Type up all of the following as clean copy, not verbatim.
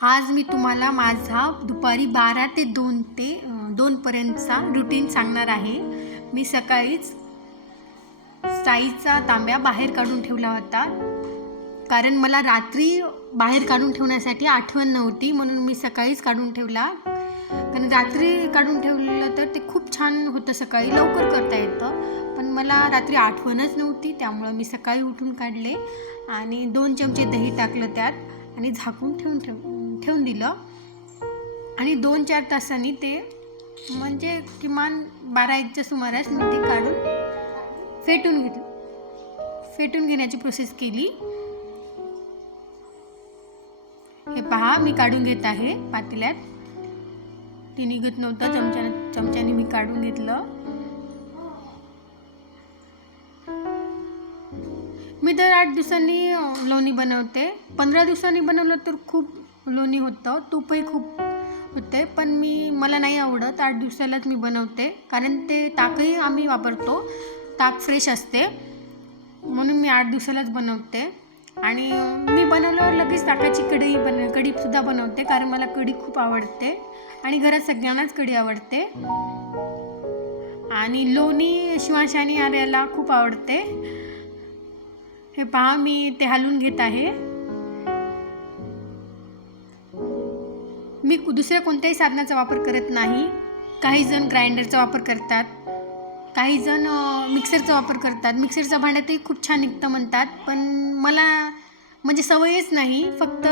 आज मी तुम्हाला माझा दुपारी 12 ते 2 पर्यंतचा रुटीन सांगणार आहे. मी सकाळीच साईचा तांब्या बाहेर काढून ठेवला होता, कारण मला रात्री बाहेर काढून ठेवण्यासाठी आठवण नव्हती, म्हणून मी सकाळीच काढून ठेवला. कारण रात्री काढून ठेवलं तर ते खूप छान होतं, सकाळी लवकर करता येतं. पण मला रात्री आठवणच नव्हती, त्यामुळं मी सकाळी उठून काढले आणि 2 चमचे दही टाकलं त्यात आणि झाकून ठेवून दिलं. आणि 2-4 तासांनी ते, म्हणजे किमान 12-1च्या सुमारास मी ते काढून फेटून घेण्याची प्रोसेस केली. हे पहा, मी काढून घेत आहे पातेल्यात. ती निघत नव्हतं, चमच्याने मी काढून घेतलं. मी दर 8 दिवसांनी लोणी बनवते. 15 दिवसांनी बनवलं तर खूप लोणी होतं, तूपही खूप होते, पण मला नाही आवडत. 8 दिवसालाच मी बनवते, कारण ते ताकही आम्ही वापरतो, ताक फ्रेश असते, म्हणून मी 8 दिवसालाच बनवते. आणि मी बनवल्यावर लगेच ताकाची कढीसुद्धा बनवते, कारण मला कढी खूप आवडते आणि घरात सगळ्यांनाच कढी आवडते. आणि लोणी शिवांश आणि आर्याला खूप आवडते. हे पहा, मी ते हलवून घेत आहे. मी दुसऱ्या कोणत्याही साधनाचा वापर करत नाही. काही जण ग्राइंडरचा वापर करतात, काही जण मिक्सरचा वापर करतात. मिक्सरच्या भांड्यातही खूप छान निघतं म्हणतात, पण मला म्हणजे सवयच नाही. फक्त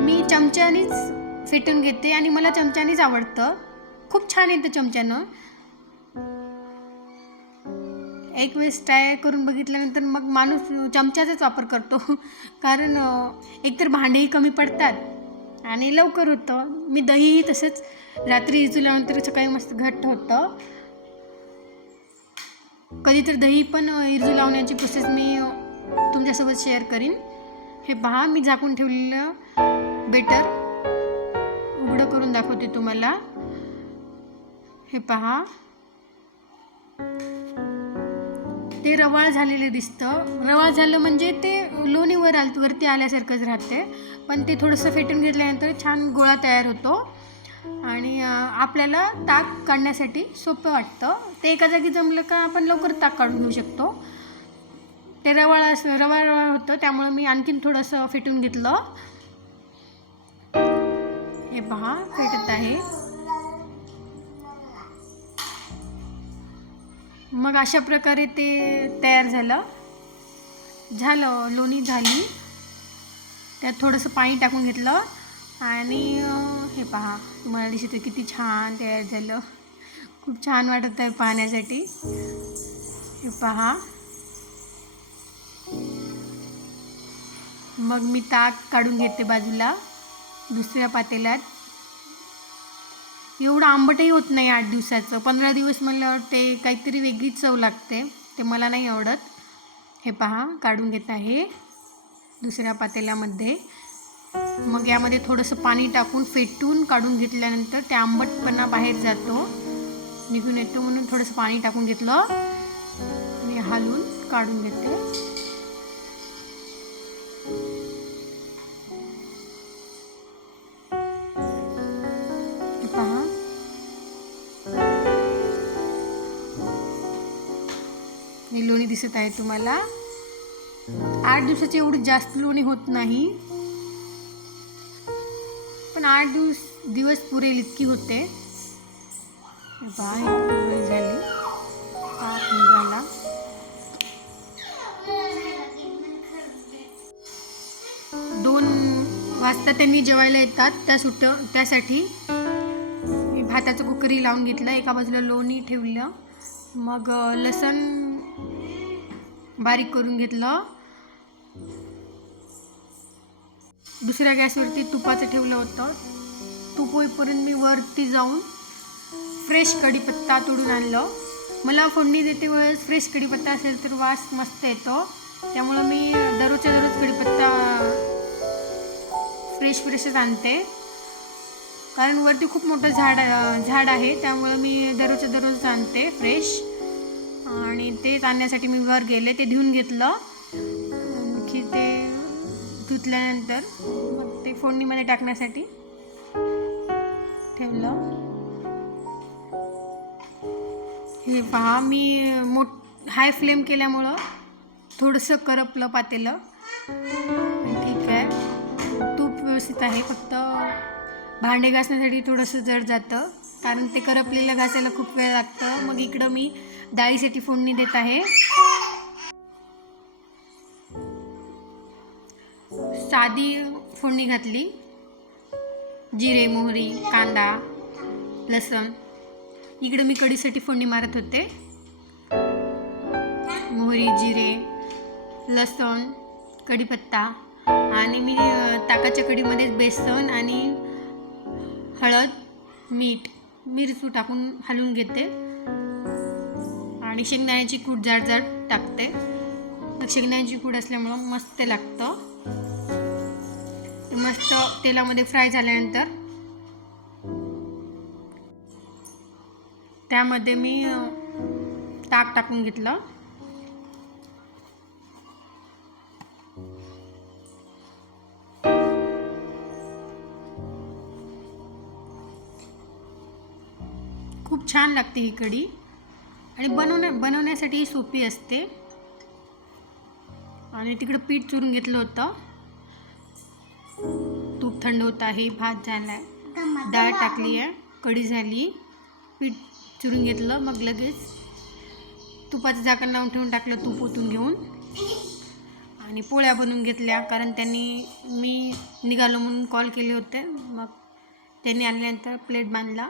मी चमच्यानेच फेटून घेते आणि मला चमच्यानेच आवडतं. खूप छान येतं चमच्यानं. एक वेळेस ट्राय करून बघितल्यानंतर मग माणूस चमच्याचाच वापर करतो, कारण एकतर भांडेही कमी पडतात आणि लवकर होतं. मी दहीही तसंच रात्री इजल्यानंतर सकाळी मस्त घट्ट होतं. कधी तर दही पण इरजू लावण्याची प्रोसेस मी तुमच्यासोबत शेअर करीन. हे पहा, मी झाकून ठेवलेलं बेटर उघडं करून दाखवते तुम्हाला. हे पहा, ते रवाळ झालेले दिसतं. रवाळ झालं म्हणजे ते लोणी वरती आल्यासारखंच राहते, पण ते थोडंसं फेटून घेतल्यानंतर छान गोळा तयार होतो आणि आपल्याला ताक काढण्यासाठी सोपं वाटतं. ते एका जागी जमलं का आपण लवकर ताक काढून घेऊ शकतो. ते रवाळ होतं, त्यामुळे मी आणखीन थोडंसं फेटून घेतलं. हे पहा, फेटत आहे. मग अशा प्रकारे ते तयार झालं. लोणी झाली. त्यात थोडंसं पाणी टाकून घेतलं आणि हे पहा, तुम्हाला दिसतं किती छान तयार झालं. खूप छान वाटत आहे पाहण्यासाठी. हे पहा, मग मी ताक काढून घेते बाजूला दुसऱ्या पातेल्यात. एवढं आंबटही होत नाही 8 दिवसाचं. 15 दिवस म्हणल्यावर ते काहीतरी वेगळीच चव लागते, ते मला नाही आवडत. हे पहा, काढून घेत आहे दुसऱ्या पातेल्यामध्ये. मग यामध्ये थोडंसं पाणी टाकून फेटून काढून घेतल्यानंतर ते आंबटपणा बाहेर जातो, निघून येतो, म्हणून थोडंसं पाणी टाकून घेतलं आणि हलवून काढून घेते. हे पहा, हे लोणी दिसत आहे तुम्हाला. 8 दिवसाची एवढी जास्त लोणी होत नाही, पण 8 दिवस पुरेल इतकी होते. हे पहा, इतकी झाली. ताक निघाला. 2 वाजता त्यांनी जेवायला येतात, त्यासाठी मी भाताचं कुकरही लावून घेतलं. एका बाजूला लोणी ठेवलं, मग लसण बारीक करून घेतलं. दुसऱ्या गॅसवरती तुपाचं ठेवलं होतं. तूप होईपर्यंत मी वरती जाऊन फ्रेश कढीपत्ता तोडून आणलं. मला फोडणी देते वेळेस फ्रेश कढीपत्ता असेल तर वास मस्त येतो, त्यामुळं मी दररोजच्या दररोज कढीपत्ता फ्रेशच आणते, कारण वरती खूप मोठं झाड आहे, त्यामुळं मी दररोजच्या दररोज आणते फ्रेश. आणि ते आणण्यासाठी मी वर गेले, ते धुवून घेतलं. आणखी ते धुतल्यानंतर मग ते फोडणीमध्ये टाकण्यासाठी ठेवलं. हे पहा, मी हाय फ्लेम केल्यामुळं थोडंसं करपलं पातेलं. ठीक आहे, तूप व्यवस्थित आहे, फक्त भांडे घासण्यासाठी थोडंसं जड जातं कारण ते करपलेलं घासायला खूप वेळ लागतं. मग इकडं मी डाळीसाठी फोडणी देत आहे. साधी फोडणी घातली, जिरे, मोहरी, कांदा, लसूण. इकडं मी कढीसाठी फोडणी मारत होते. मोहरी, जिरे, लसूण, कढीपत्ता आणि मी ताकाच्या कढीमध्येच बेसन आणि हळद, मीठ, मिरची टाकून हलवून घेते आणि शेंगदाण्याची कूट जाड जाड टाकते. मग शेंगदाण्याची कूट असल्यामुळं मस्त लागतं. मस्त तेलामध्ये फ्राय झाल्यानंतर त्यामध्ये मी ताक टाकून घेतलं. खूप छान लागते ही कढी आणि बनवण्यासाठी सोपी असते. आणि तिकडं पीठ चुरून घेतलं होतं. तूप थंड होत आहे, भात झाला आहे, डाळ टाकली आहे, कढी झाली, पीठ चुरून घेतलं. मग लगेच तुपाचं झाकण लावून ठेवून टाकलं, तूप ओतून घेऊन. आणि पोळ्या बनवून घेतल्या कारण मी निघालो म्हणून कॉल केले होते. मग त्यांनी आल्यानंतर प्लेट बांधला.